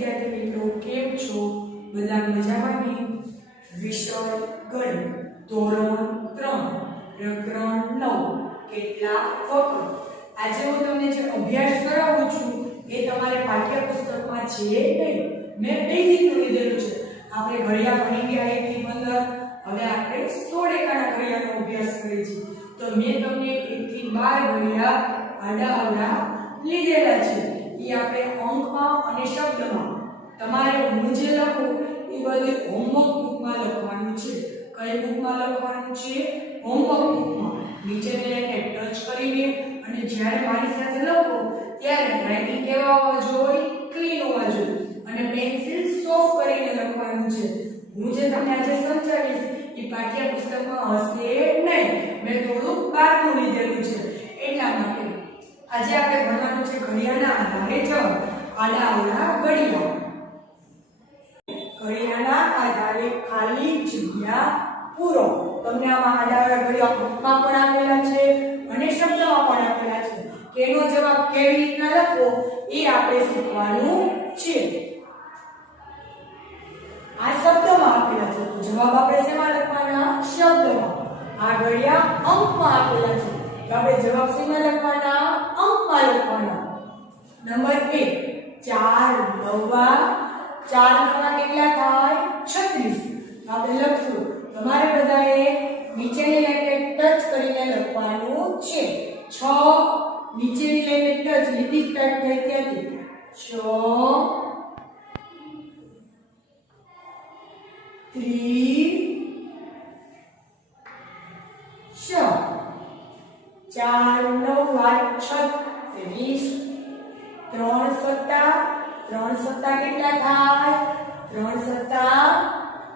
વિદ્યાર્થી મિત્રો, કેમ છો? બધા મજામાં ને? વિષય ગણિત ધોરણ 3 પ્રકરણ 9 કેટલા વક્ર. આજે હું તમને જે અભ્યાસ કરાવું છું એ તમારે પાઠ્યપુસ્તકમાં છે નહીં. મેં બેઝિક લીધેલું છે. આપણે ઘડિયા ભણી ગયા 1 થી 15. હવે આપણે 16 એકાના ઘડિયાનો અભ્યાસ કરીએ છીએ. તો મેં તમને 1 થી 12 ઘડિયા આડા અવડા લીધેલા છે. એ આપણે અંકમાં અને શબ્દમાં તમારે હું જે લખું એ બધું હોમવર્ક બુકમાં લખવાનું છે. કઈ બુકમાં લખવાનું છે? હોમવર્ક બુકમાં. નીચે લાઈને ટચ કરીને અને જ્યારે મારી સાથે લખો ત્યારે રાઇટિંગ કેવા હોવા જોઈએ? ક્લીન હોવા જોઈએ અને પેન્સિલ સોફ્ટ કરીને લખવાનું છે. હું જે તમને આજે સમજાવીશ એ પાઠ્યપુસ્તકમાં હશે નહીં. મેં થોડું બહારનું લીધેલું છે એટલા માટે. આજે આપણે ભણવાનું છે ઘડિયાળના આધારે જવાબ. આડા અવળા ઘડિયાળ. ઘડિયાળના આધારે ખાલી જગ્યા પૂરો. તમને આમાં આડા અવળા ઘડિયાળ બુકમાં પણ આપેલા છે અને શબ્દમાં પણ આપેલા છે. કેનો જવાબ કેવી રીતના લખવો એ આપણે શીખવાનું છે. આ શબ્દમાં આપેલા છે તો જવાબ આપણે શેમાં લખવાના? શબ્દમાં. આ ઘડિયાળ અંકમાં આપેલા છે. આપણે જવાબ શેમાં લખવાના? અંકમાં લખવાના. નંબર 1 4 નવા 4 નવા કેટલા થાય? 36. આપણે લખશું. તમારે બધાએ નીચેની લાઈને ટચ કરીને લખવાનું છે. 6 નીચેની લાઈને ટચ લીટી સ્ટાર્ટ થઈ ત્યાંથી 6 3 4 9 36 3 સત્તા કેટલા થાય? 3 સત્તા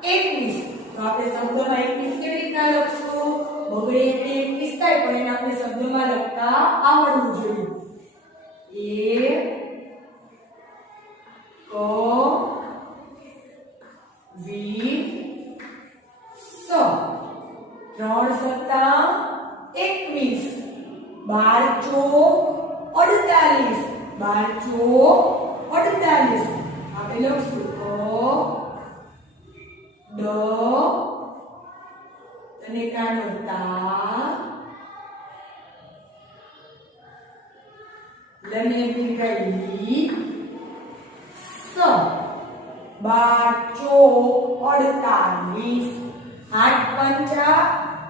21. તો આપણે શબ્દમાં 21 કેવી રીતના લખશું? બગડે એટલે 21 થાય પણ એને આપણે શબ્દમાં લખતા આવડવું જોઈએ. 1 3 સત્તા 21 12 ચોક 48 આપણે લખશું અને કાનો તા લને દીર્ઘઈ સ 12 ચોક 48 8 પંચા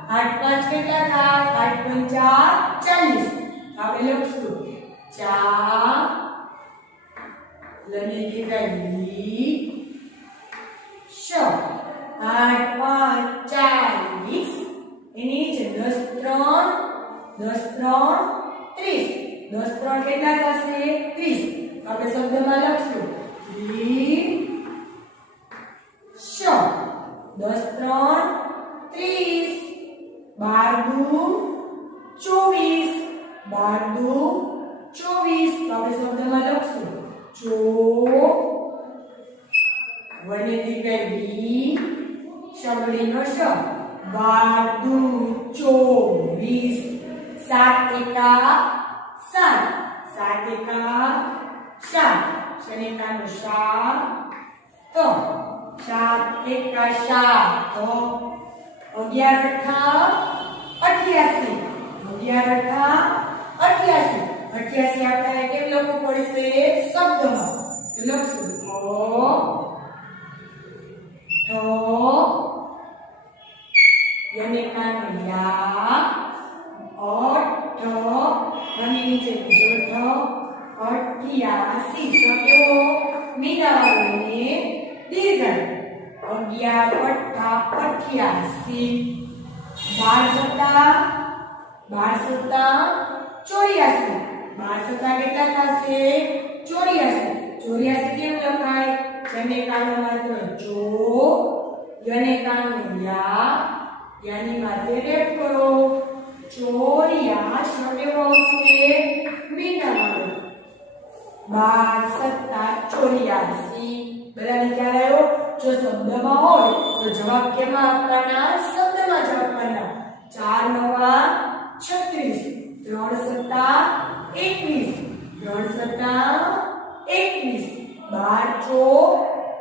8 5 કેટલા થાય? 8 પંચા 40. આપણે લખશું 4 લને દીર્ઘઈ શ 8 5 40 એની છે 10 3 30. 10 3 કેટલા થશે? 30. આપણે શબ્દમાં લખશું 30 શ 10 3 30 12 24 તો આપણે શબ્દમાં લખશું વને દીકરી શબ્દનો શ 12 24 7 એકા 7 શનિકાનો 7 તો 7 એકા 7 તો 11 અઠા 88 આપણે કેમ લખવું પડશે? શબ્દમાં. તો લખશું યને કાનો યા રમી નીચે બીજો 88 કેવો? મીનાવાળો ને દીર્ઘ 11 અઠા 88 12 સત્તા 84 કેટલા થશે? 84 કેમ લખાય? જને કાનો માત્ર યને કાનો યાની માથે રેપ કરો 84 કેવો આવશે? મીનાવાળો 12 સત્તા 84. બરાબર ખ્યાલ આવ્યો? જો શબ્દમાં હોય તો જવાબ કેમાં આપવાના? શબ્દમાં જવાબ આપવાના. 4 નવા 36 3 સત્તા 21 3 સત્તા 21 12 ચોક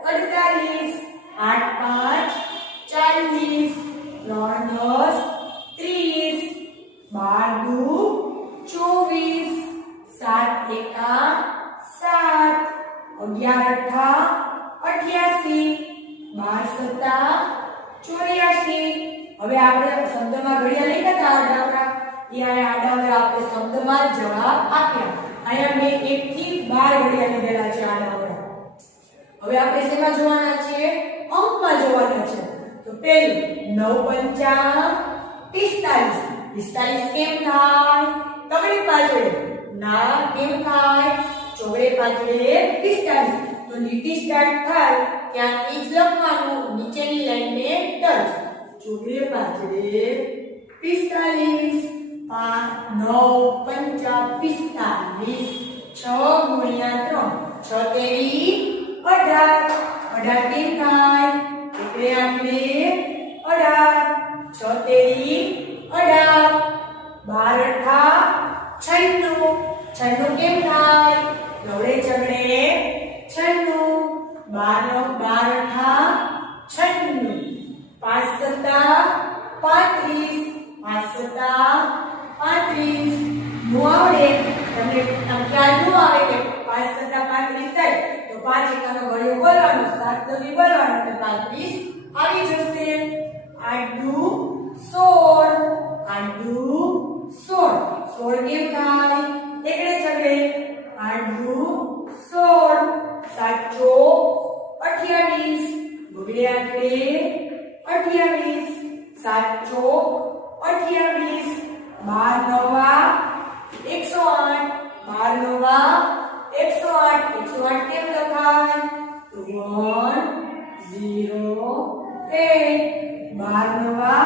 48, 8 5 40, 3 10 30, 12 દુ 24, 7 એકા 7, 11 અઠા 88, 12 સત્તા 84. હવે આપણે શબ્દમાં ઘડિયા લખ્યા હતા આડાવડા, એ આડાવડા આપણે શબ્દમાં જવાબ આપ્યા. અહીંયા મેં 1 થી 12 ઘડિયા લીધેલા છે આડાવડા. હવે આપણે શેમાં જોવાના છે? અંકમાં જોવાના છે. તો પહેલું 9 5 45, 45 કેમ થાય? તગડે પાછળે ના કેમ થાય? ચોગડે પાછળે 45. તો લીટી સ્ટાર્ટ થાય ત્યાંથી જ લખવાનું નીચેની લાઈનને ટચ. ચોગડે પાછળે 45, 9 5 45, 6 ગુણ્યા 3 6 તેરી 18, 18 કેમ થાય? એકડે આંકડે 18, 6 તેરી 18, 12 અઠા 96, 96 કેમ થાય? નવડે ચગડે 96, 12 અઠા 96, 5 સત્તા 35, 5 સત્તા 35. નો આવડે તમને ખ્યાલ ન આવે કે 5 સત્તા 35 થાય તો 5 એકાનો ઘડિયો બોલવાનો, 7 દુ બોલવાનો એટલે 35 આવી જશે. 8 દુ 16, 8 દુ 16, 16 કેમ થાય? એકડે ચગડે 8 દુ 16, 7 ચોક 28, ગુગડે આંકડે 28, 7 ચોક 28, 12 નવા 108, 12 નવા 108, 108 કેમ લખાય? 1 0 8, 12 નવા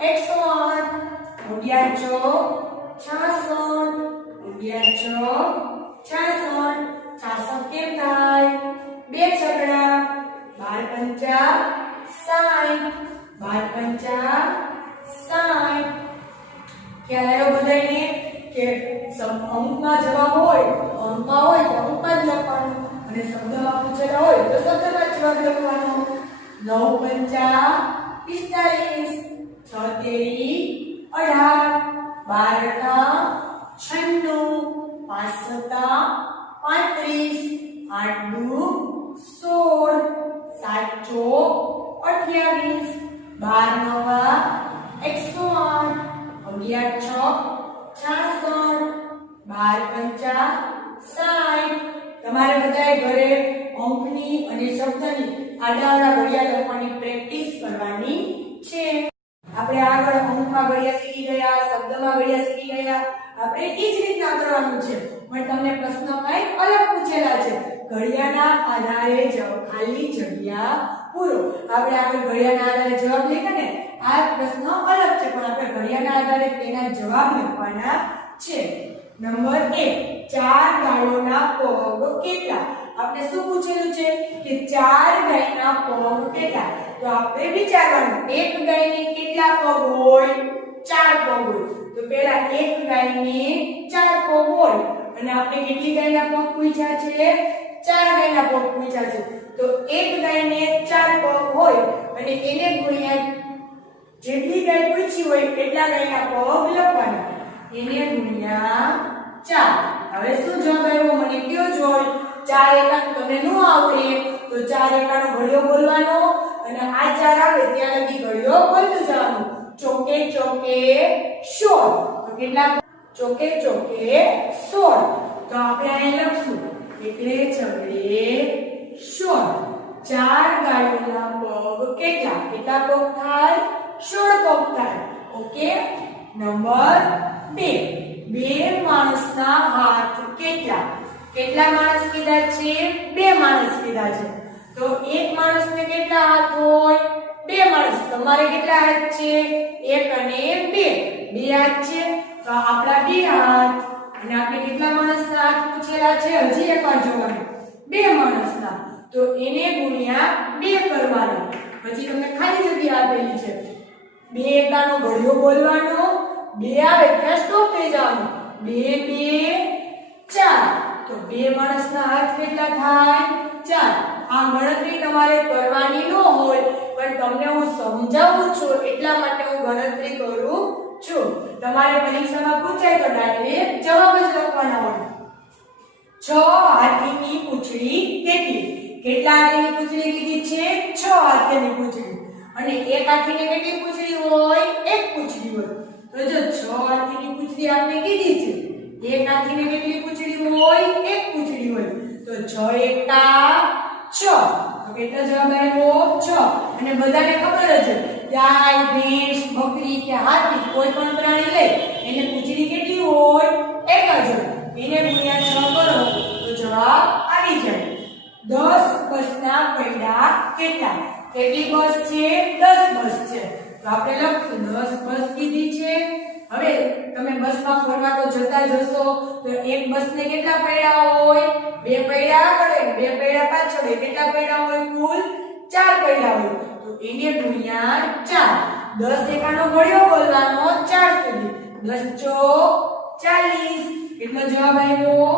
108, 11 ચોક 66, 11 ચોક 66, 66 કેમ થાય? બે છગડા 12 પંચા 60, 12 પંચા 60. ખ્યાલ આવ્યો બધાને કે અંકમાં જવાબ હોય અંકમાં હોય તો અંકમાં જ લખવાનું અને શબ્દમાં પૂછેલા હોય તો શબ્દમાં જવાબ લખવાનો. 9 પંચા 45, 6 તેરી 18, 12 અઠા 96, 5 સત્તા 35, 8 દુ 16, 7 ચોક 28, 12 નવા 108, 11 ચોક 66, 12 પંચા 60. તમારે બધાએ ઘરે અંકની અને શબ્દની આડાઆડા ઘડિયા લખવાની પ્રેક્ટિસ કરવાની છે. આપણે આગળ અંકમાં ઘડિયા શીખી ગયા, શબ્દમાં ઘડિયા શીખી ગયા. આપણે એ જ રીતના કરવાનું છે, પણ તમને પ્રશ્ન કંઈક અલગ પૂછેલા છે. ઘડિયાના આધારે ખાલી જગ્યા પૂરો. આપણે આગળ ઘડિયાના આધારે જવાબ લખ્યા ને, આ પ્રશ્ન અલગ છે, પણ આપણે ઘડિયાના આધારે તેના જવાબ લખવાના છે. નંબર 1, 4 ગાયોના પગ કેટલા? આપણે શું પૂછેલું છે કે 4 ગાયના પગ કેટલા? તો આપણે વિચારવાનું એક ગાયને કેટલા પગ હોય? 4 પગ હોય. તો પહેલા એક ગાયને 4 પગ હોય અને આપણે કેટલી ગાયના પગ પૂછ્યા છે? 4 ગાયના પગ પૂછ્યા છે. તો એક ગાયને 4 પગ હોય અને એને ગુણ્યા જેટલી ગાય પૂછી હોય એટલા ગાયના પગ લખવાના, એને ગુણ્યા 4. હવે શું જવાબ આવ્યો મને કયો જોઈ? 4 એકા તમને ન આવડે તો 4 એકાનો ઘડિયો બોલવાનો અને આ 4 આવે ત્યાં લગી ઘડિયો બોલતું જવાનું. ચોકે ચોકે 16. તો કેટલા? ચોકે ચોકે 16. તો આપણે અહીં લખશું એકડે છગડે 16. 4 ગાયોના પગ કેટલા? કેટલા પગ થાય? 16 પગ થાય. ઓકે. નંબર 2, 2 માણસના હાથ કેટલા? કેટલા માણસ કીધા છે? 2 માણસ કીધા છે. તો એક માણસને કેટલા હાથ હોય? 2 માણસ. તમારે કેટલા હાથ છે? 1 અને 2. 2 હાથ છે તો આપણા 2 હાથ. અને આપણે કેટલા માણસના હાથ પૂછેલા છે? હજી એકવાર જોવાનું. 2 માણસના. તો એને ગુણ્યા 2 કરવાનો. પછી તમને ખાલી જગ્યા આપેલી છે. 2 એકાનો ઘડિયો બોલવાનો. 2 આવે ત્યાં સ્ટોપ થઈ જવાનું. 2 2 4. તો 2 માણસના હાથ કેટલા થાય? 4 આ ગણતરી તમારે કરવાની ન હોય પણ તમને હું સમજાવું છું એટલા માટે હું ગણતરી કરું છું તમારે પરીક્ષામાં પૂછાય તો ડાયરેક્ટ જવાબ જ લખવાના હોય 6 હાથીની પૂંછડી કેટલી કેટલા હાથીની પૂંછડી કીધી છે 6 હાથીની પૂંછડી અને એક હાથીને કેટલી પૂંછડી હોય એક પૂંછડી હોય તો જો 6 હાથીની પૂંછડી આપણે કીધી છે એક હાથીને કેટલી પૂંછડી હોય એક પૂંછડી હોય તો 6 એકા 6 તો કેટલો જવાબ આવ્યો 6 અને બધાને ખબર જ છે ગાય ભેંસ બકરી કે હાથી કોઈ પણ પ્રાણી લે એને પૂંછડી કેટલી હોય એક જ હોય એને ગુણ્યા 6 કરો તો જવાબ આવી જાય 10 બસના પૈડા કેટલા કેટલી બસ છે 10 બસ છે તો આપણે લખશું 10 બસ કીધી છે હવે તમે બસમાં ફરવા તો જતા જશો તો એક બસને કેટલા પૈડા હોય બે પૈડા આગળ હોય બે પૈડા પાછળ હોય કેટલા પૈડા હોય કુલ 4 પૈડા હોય તો એને ગુણ્યા 4 10 એકાનો ઘડિયો બોલવાનો 4 સુધી 10 ચોક 40 કેટલો જવાબ આવ્યો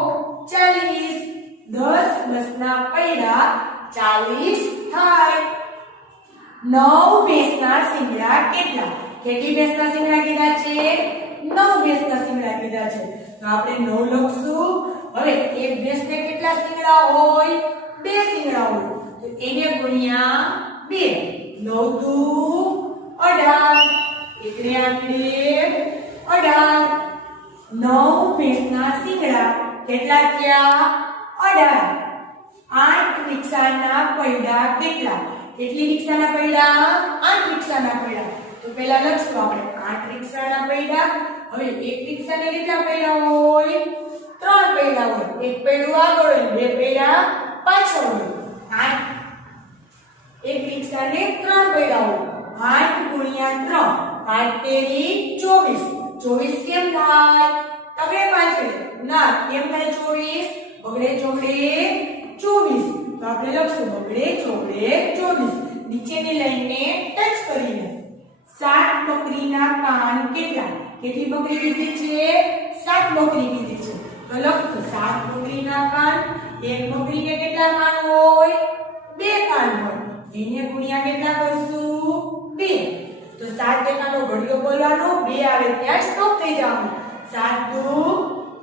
40 10 બસના પૈડા 40 થાય 9 ભેંસના શિંગડા કેટલા કેટલી ભેંસના શિંગડા કીધા છે 9 ભેંસના શિંગડા કીધા છે તો આપણે 9 લખશું હવે એક ભેંસને કેટલા શિંગડા હોય 2 શિંગડા હોય તો એને ગુણ્યા 2 9 દુ 18 એટલે આપણે 18 9 ભેંસના શિંગડા કેટલા થયા 18 8 રિક્ષાના પૈડા કેટલા કેટલી રિક્ષાના પૈડા 8 રિક્ષાના પૈડા તો પહેલા લખશું આપણે 8 રિક્ષાના પૈડા હવે એક રિક્ષાને કેટલા પૈડા હોય 3 પૈડા હોય એક પૈડું આગળ હોય બે પૈડા પાછળ હોય 8 એક રિક્ષાને 3 પૈડા હોય 8 ગુણ્યા 3 8 તેરી 24 24 કેમ થાય તગડે પાછળ ના કેમ થાય 24 બગડે ચોગડે 24 તો આપણે લખશું બગડે ચોગડે 24 નીચેની લાઈનને ટચ કરીને 7 બકરીના કાન કેટલા કેટલી બકરી કીધી છે 7 બકરી કીધી છે તો લખશું 7 બકરીના કાન એક બકરીને કેટલા કાન હોય 2 કાન હોય એને ગુણ્યા કેટલા કરશું 2 તો 7 એકાનો ઘડિયો બોલવાનો 2 આવે ત્યાં સ્ટોપ થઈ જવાનું 7 દુ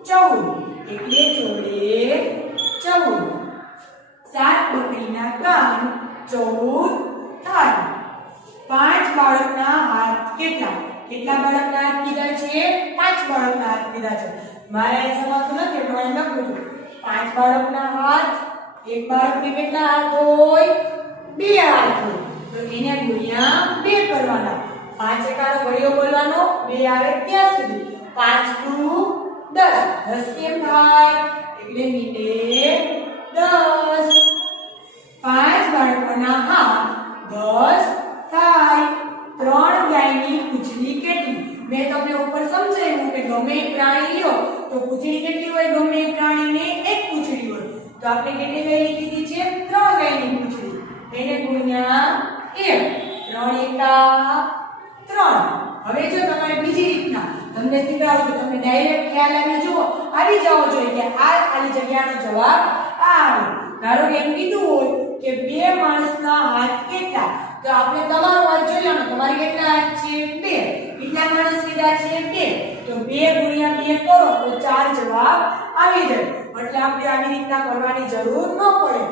14 એટલે ચોગડે 14 7 બકરીના કાન 14 થાય 5 બાળકના હાથ કેટલા કેટલા બાળકના હાથ કીધા છે 5 બાળકના હાથ કીધા છે મારા એ સમજતું નથી પણ લખું છું 5 બાળકના હાથ એક બાળકને કેટલા હાથ હોય 2 હાથ હોય તો એને ગુણ્યા 2 કરવાના 5 એકાનો ઘડિયો બોલવાનો 2 આવે ત્યાં સુધી 5 દુ 10 10 કેમ થાય એટલે મીંડે 10 5 બાળકોના હાથ 10 થાય 3 ગાયની પૂંછડી કેટલી મેં તમને ઉપર સમજાવ્યું કે ગમે એક પ્રાણી લ્યો તો પૂંછડી કેટલી હોય ગમે એક પ્રાણીને એક પૂંછડી હોય તો આપણે કેટલી ગાયની કીધી છે 3 ગાયની પૂંછડી એને ગુણ્યા 1 3 એકા 3 હવે જો તમારે બીજી રીતના તમને શીખવાડું તો તમને ડાયરેક્ટ ખ્યાલ આવી જુઓ આવી જાવ જોઈએ કે આ ખાલી જગ્યાનો જવાબ આવે ધારો કે એમ કીધું હોય કે બે માણસના હાથ કેટલા તો આપણે તમારો હાથ જોઈ લો ને તમારે કેટલા હાથ છે 2 કેટલા માણસ કીધા છે 2 તો 2 ગુણ્યા 2 કરો તો 4 જવાબ આવી જાય એટલે આપણે આવી રીતના કરવાની જરૂર ન પડે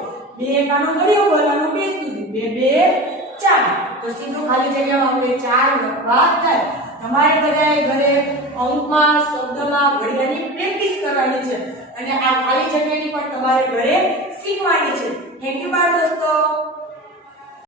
2 એકાનો ઘડિયો બોલવાનો 2 સુધી 2 2 4 તો સીધું ખાલી જગ્યામાં આપણે 4 લખવા થાય તમારે બધાએ ઘરે અંકમાં શબ્દમાં ઘડિયાની પ્રેક્ટિસ કરવાની છે અને આ ખાલી જગ્યાની પણ તમારે ઘરે શીખવાની છે થેન્ક યુ બાળ દોસ્તો